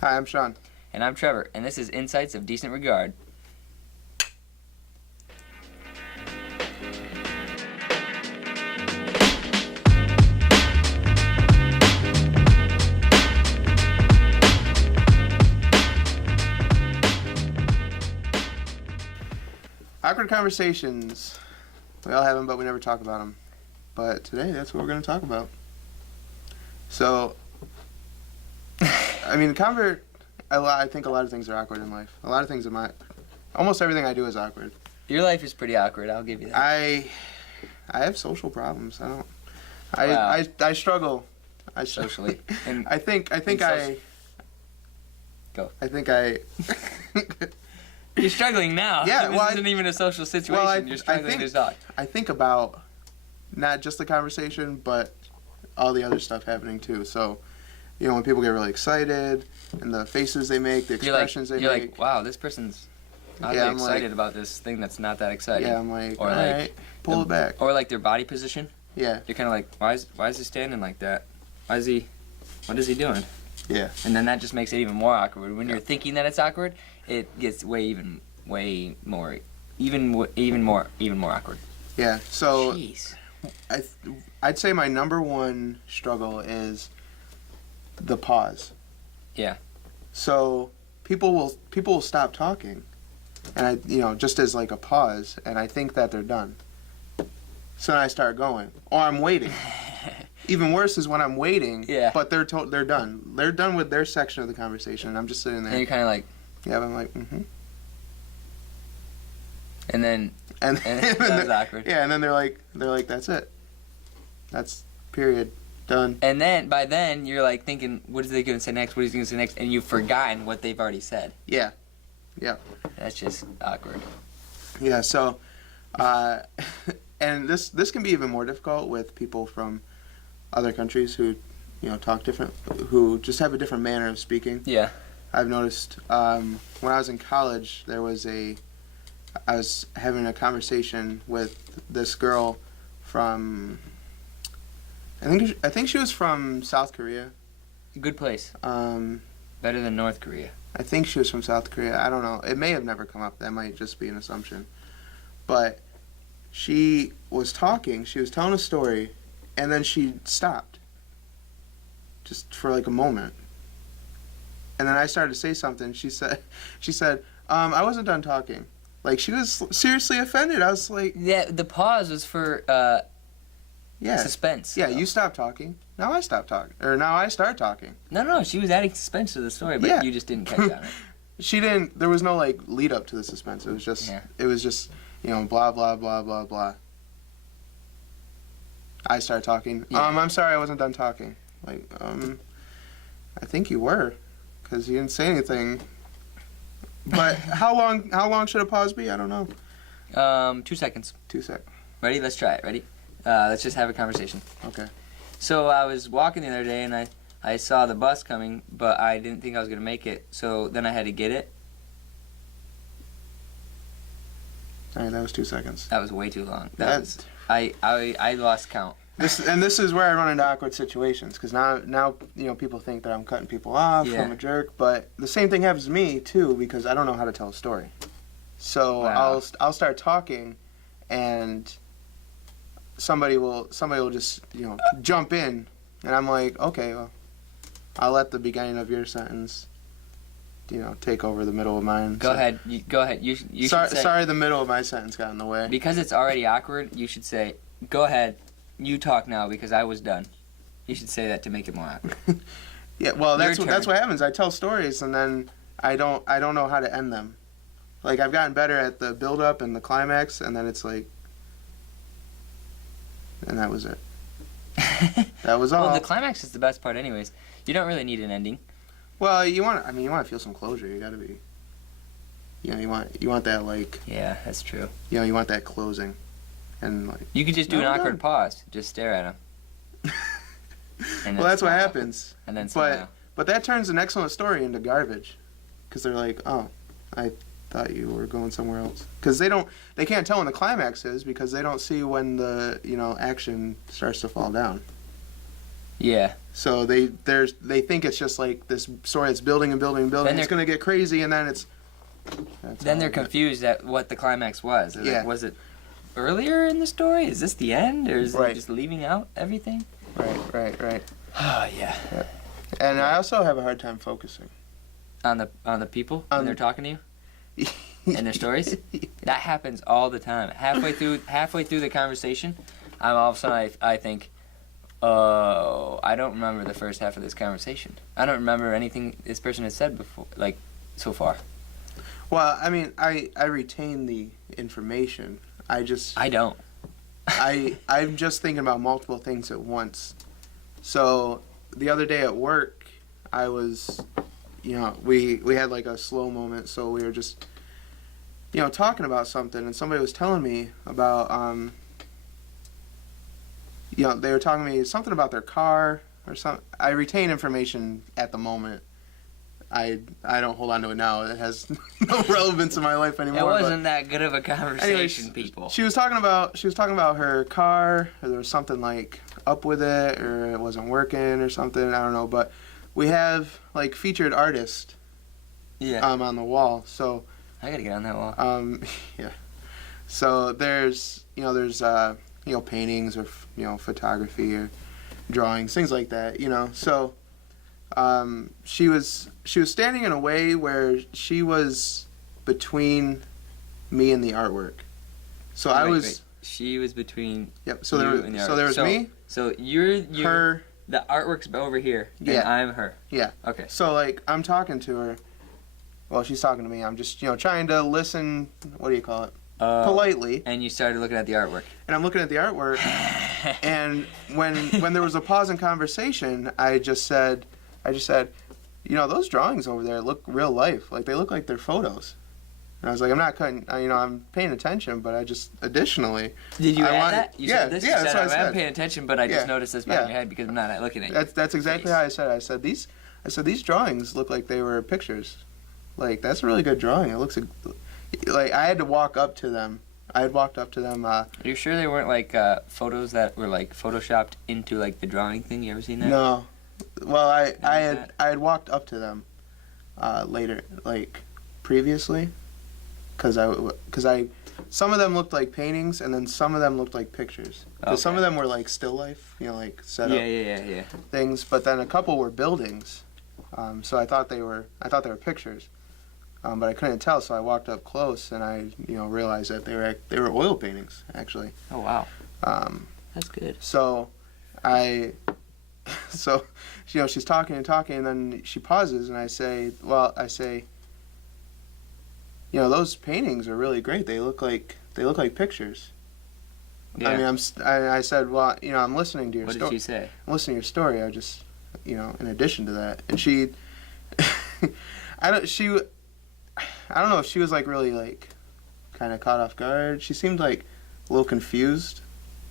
Hi, I'm Sean. And I'm Trevor, and this is Insights of Decent Regard. Awkward conversations. We all have them, but we never talk about them. But today, that's what we're going to talk about. So, I mean, I think a lot of things are awkward in life. A lot of things almost everything I do is awkward. Your life is pretty awkward, I'll give you that. I have social problems. Wow. I struggle. Socially. And I think Go. You're struggling now. Yeah, This isn't even a social situation. You're struggling to talk. I think about not just the conversation, but all the other stuff happening too. So, when people get really excited and the faces they make, the expressions they make. You're like, wow, this person's oddly excited about this thing that's not that exciting. Yeah, I'm like, or all right, pull it back. Or like their body position. Yeah. You're kind of like, why is he standing like that? What is he doing? Yeah. And then that just makes it even more awkward. When you're thinking that it's awkward, it gets way more awkward. Yeah. So Jeez. I'd say my number one struggle is the pause. Yeah. So people will stop talking, and just as like a pause, and I think that they're done. So then I start going, or I'm waiting. Even worse is when I'm waiting, but they're done. They're done with their section of the conversation, and I'm just sitting there. And you're kind of like, yeah, I'm like, mm-hmm. And then that was awkward. Yeah, and then they're like, that's it. That's period. Done. And then by then you're like thinking, what is they going to say next? What is he going to say next? And you've forgotten what they've already said. Yeah. Yeah. That's just awkward. Yeah. So, and this can be even more difficult with people from other countries who, talk different, who just have a different manner of speaking. Yeah. I've noticed when I was in college, I was having a conversation with this girl from, I think she was from South Korea. Good place. Better than North Korea. I think she was from South Korea. I don't know. It may have never come up. That might just be an assumption. But she was talking. She was telling a story, and then she stopped. Just for like a moment. And then I started to say something. She said, I wasn't done talking. Like, she was seriously offended. I was like... Yeah, the pause was for suspense. Yeah, you stopped talking. Now I stop talking. Or now I start talking. No, she was adding suspense to the story, but you just didn't catch on it. She didn't... There was no, lead up to the suspense. It was just... Yeah. It was just, blah, blah, blah, blah, blah. I started talking. Yeah. I'm sorry I wasn't done talking. I think you were. Because you didn't say anything. But how long should a pause be? I don't know. 2 seconds. 2 seconds. Ready? Let's try it. Ready? Let's just have a conversation. Okay. So I was walking the other day and I saw the bus coming, but I didn't think I was going to make it. So then I had to get it. All right, that was 2 seconds. That was way too long. I lost count. This is where I run into awkward situations, because now people think that I'm cutting people off, I'm a jerk, but the same thing happens to me too, because I don't know how to tell a story. So I'll start talking, and somebody will just jump in, and I'm like, okay, well, I'll let the beginning of your sentence take over the middle of mine. Go ahead. Go ahead. You should say, sorry, the middle of my sentence got in the way. Because it's already awkward, you should say, go ahead. You talk now because I was done. You should say that to make it more awkward. Yeah, well, that's what happens. I tell stories and then I don't know how to end them. Like, I've gotten better at the build up and the climax, and then it's like, and that was it. That was all. Well, the climax is the best part, anyways. You don't really need an ending. Well, you want to feel some closure. You got to be. You want that, like. Yeah, that's true. You want that closing. And you could just do an awkward pause. Just stare at him. Well, that's what happens. And then smile. But that turns an excellent story into garbage, because they're like, oh, I thought you were going somewhere else. Because they can't tell when the climax is, because they don't see when the action starts to fall down. Yeah. So they think it's just like this story that's building and building and building. Then It's gonna get crazy, and then then they're confused at what the climax was. They're Yeah. like, was it earlier in the story? Is this the end, or is Right. it just leaving out everything? Right. Oh yeah. And I also have a hard time focusing. On the people when On- they're talking to you and their stories. That happens all the time. Halfway through the conversation, I'm all of a sudden I think, oh, I don't remember the first half of this conversation. I don't remember anything this person has said before, like so far. Well, I mean, I retain the information. I don't. I'm just thinking about multiple things at once. So the other day at work, I was, we had like a slow moment. So we were just, talking about something, and somebody was telling me about, they were talking to me something about their car or something. I retain information at the moment. I don't hold on to it now. It has no relevance in my life anymore. It wasn't that good of a conversation, anyways, people. She was talking about her car. Or there was something like up with it, or it wasn't working, or something. I don't know. But we have like featured artist. Yeah. On the wall. So. I gotta get on that wall. Yeah. So there's paintings or photography or drawings, things like that. So. She was standing in a way where she was between me and the artwork. So Wait. She was between. Yep. So you and the there was me. So you're her. The artwork's over here. Yeah. And I'm her. Yeah. Okay. So like I'm talking to her. Well, she's talking to me. I'm just trying to listen. What do you call it? Politely. And you started looking at the artwork. And I'm looking at the artwork. And when there was a pause in conversation, I just said, those drawings over there look real life. Like they look like they're photos. And I was like, I'm not cutting. I'm paying attention, but I just additionally. Did you add add that? You said this. Yeah, you that's said, what I said. I'm paying attention, but I just Yeah, noticed this back in your head because I'm not looking at you. That's exactly how I said it. I said these drawings look like they were pictures. Like that's a really good drawing. It looks like I had to walk up to them. I had walked up to them. Are you sure they weren't like photos that were like photoshopped into like the drawing thing? You ever seen that? No. Well, I had walked up to them later, like previously, because some of them looked like paintings and then some of them looked like pictures. Because some of them were like still life, like set up Yeah. things, but then a couple were buildings. So I thought they were pictures, but I couldn't tell. So I walked up close and I realized that they were oil paintings actually. Oh wow. That's good. So she's talking and then she pauses and I say, those paintings are really great. They look like pictures. Yeah. I mean, I said, well, I'm listening to your What story. did she say? I'm listening to your story. I just, in addition to that, and she, I don't know if she was like really like kind of caught off guard. She seemed like a little confused,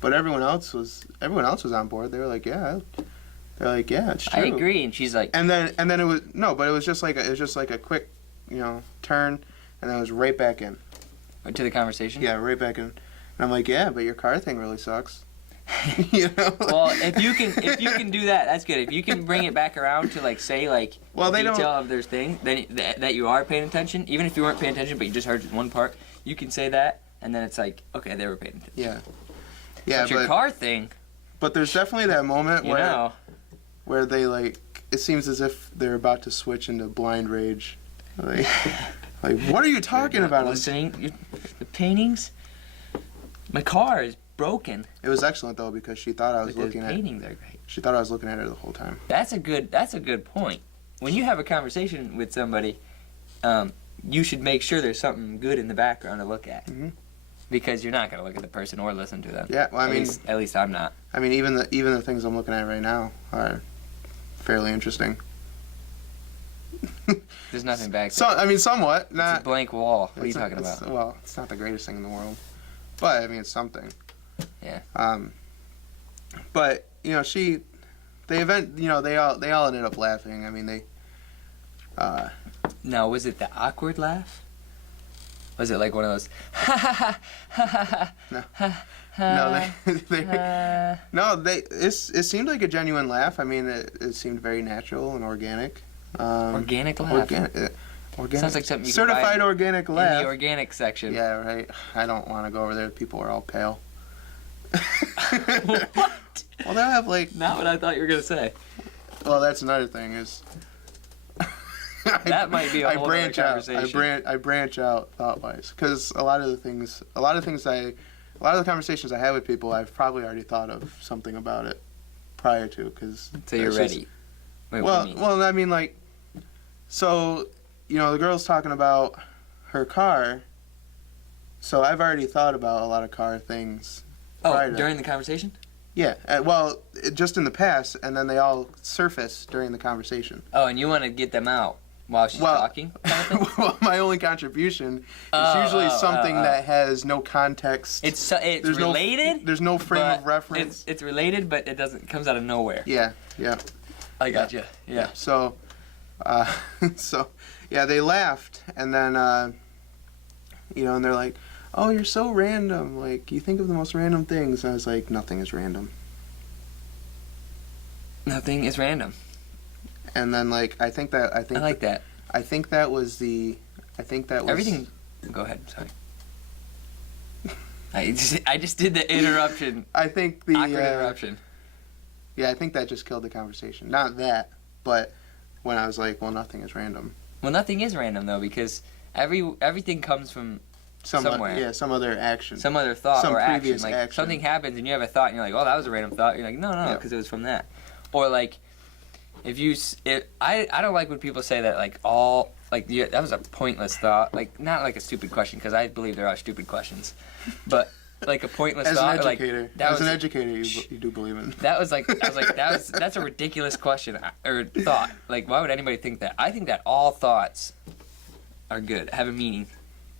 but everyone else was on board. They were like, yeah. They're like, yeah, it's true. I agree, and she's like, and then it was but it was just like a quick, turn, and then it was right back in. to the conversation. Yeah, right back in. And I'm like, yeah, but your car thing really sucks. Well, if you can do that, that's good. If you can bring it back around to like say like detail of their thing, then that you are paying attention, even if you weren't paying attention, but you just heard one part, you can say that, and then it's like, okay, they were paying attention. Yeah. Yeah, but your car thing. But there's definitely that moment where where they like it seems as if they're about to switch into blind rage. Like what are you talking about? Listening, the paintings. My car is broken. It was excellent though because she thought I was looking at. Paintings are great. She thought I was looking at her the whole time. That's a good point. When you have a conversation with somebody, you should make sure there's something good in the background to look at. Mm-hmm. Because you're not going to look at the person or listen to them. Yeah, well, at least I'm not. I mean, even the things I'm looking at right now are fairly interesting. There's nothing back there. So I mean, somewhat. It's a blank wall. What are you talking about? Well, it's not the greatest thing in the world, but I mean, it's something. Yeah. But they all ended up laughing. I mean, they. Now, was it the awkward laugh? Was it like one of those? It seemed like a genuine laugh. I mean, it seemed very natural and organic. Organic laugh. Organic. Sounds like something you certified can buy organic in laugh. the organic section. Yeah, right. I don't want to go over there. People are all pale. What? Well, they'll have like. Not what I thought you were gonna say. Well, that's another thing is. That might be a whole other conversation. I branch out thought-wise because a lot of the conversations I have with people, I've probably already thought of something about it prior to. Cause so you're ready. Wait, well, what do you mean? well, I mean, like, so, the girl's talking about her car. So I've already thought about a lot of car things. During the conversation? Yeah, just in the past, and then they all surface during the conversation. Oh, and you want to get them out while she's talking? Kind of thing? Well, my only contribution is usually something that has no context. It's related. There's no frame of reference. It's related, but it comes out of nowhere. Yeah. I got you. Yeah. So, they laughed, and then, and they're like, "Oh, you're so random. Like, you think of the most random things." And I was like, "Nothing is random." Nothing is random. And then, like, I like that. I think that was everything. Go ahead. Sorry. I just did the interruption. I think the awkward interruption. Yeah, I think that just killed the conversation. Not that, but when I was like, "Well, nothing is random." Well, nothing is random though, because everything comes from somewhere. Yeah, some other action. Some other thought or action. Like action. something happens and you have a thought and you're like, "Oh, that was a random thought." You're like, "No, because it was from that." Or like, I don't like when people say that like that was a pointless thought. Like not like a stupid question, because I believe there are stupid questions, but like a pointless thought. As an educator, you do believe in. That's a ridiculous question or thought. Like, why would anybody think that? I think that all thoughts are good, have a meaning.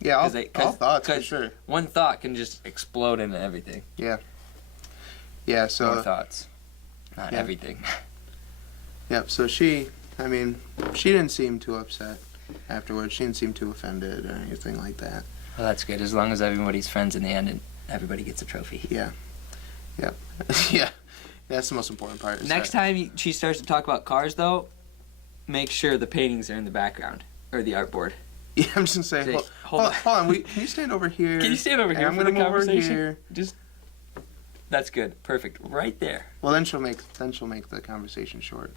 Yeah, all thoughts for sure. One thought can just explode into everything. Yeah. Yeah. So more thoughts, not everything. Yep. So she didn't seem too upset afterwards. She didn't seem too offended or anything like that. Well, that's good. As long as everybody's friends in the end and everybody gets a trophy. Yeah. Yep. Yeah. That's the most important part. Next time she starts to talk about cars, though, make sure the paintings are in the background or the artboard. Yeah, I'm just gonna say, hold on. Can you stand over here? Can you stand over here I'm for gonna the conversation? over here. That's good. Perfect. Right there. Well, then she'll make the conversation short.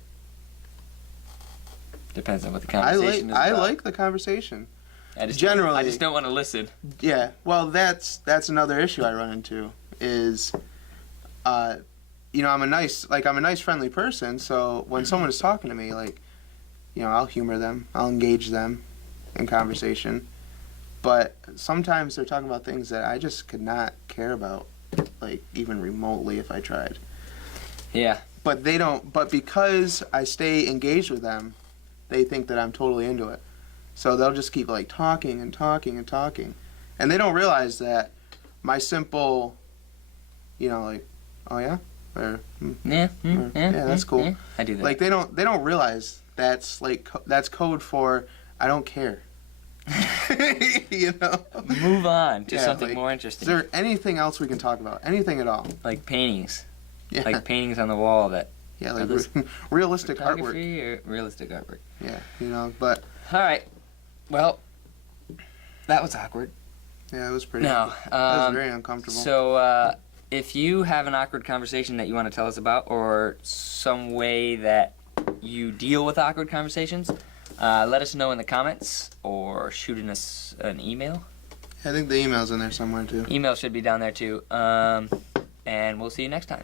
Depends on what the conversation is about. I like the conversation. I just don't want to listen. Yeah. Well, that's another issue I run into is, I'm a nice friendly person. So when someone is talking to me, like, I'll humor them, I'll engage them in conversation. But sometimes they're talking about things that I just could not care about, like even remotely if I tried. Yeah. But they don't. But because I stay engaged with them, they think that I'm totally into it. So they'll just keep like talking and talking and talking, and they don't realize that my simple, like, oh yeah, or yeah, that's cool. Yeah, I do that. Like they don't realize that's code for I don't care. Move on to something more interesting. Is there anything else we can talk about? Anything at all? Like paintings. Yeah. Like paintings on the wall that. Yeah, like realistic artwork. Or realistic artwork. Yeah, but. All right. Well, that was awkward. Yeah, it was pretty. No, that was very uncomfortable. So, if you have an awkward conversation that you want to tell us about, or some way that you deal with awkward conversations, let us know in the comments or shooting us an email. I think the email's in there somewhere too. Email should be down there too. And we'll see you next time.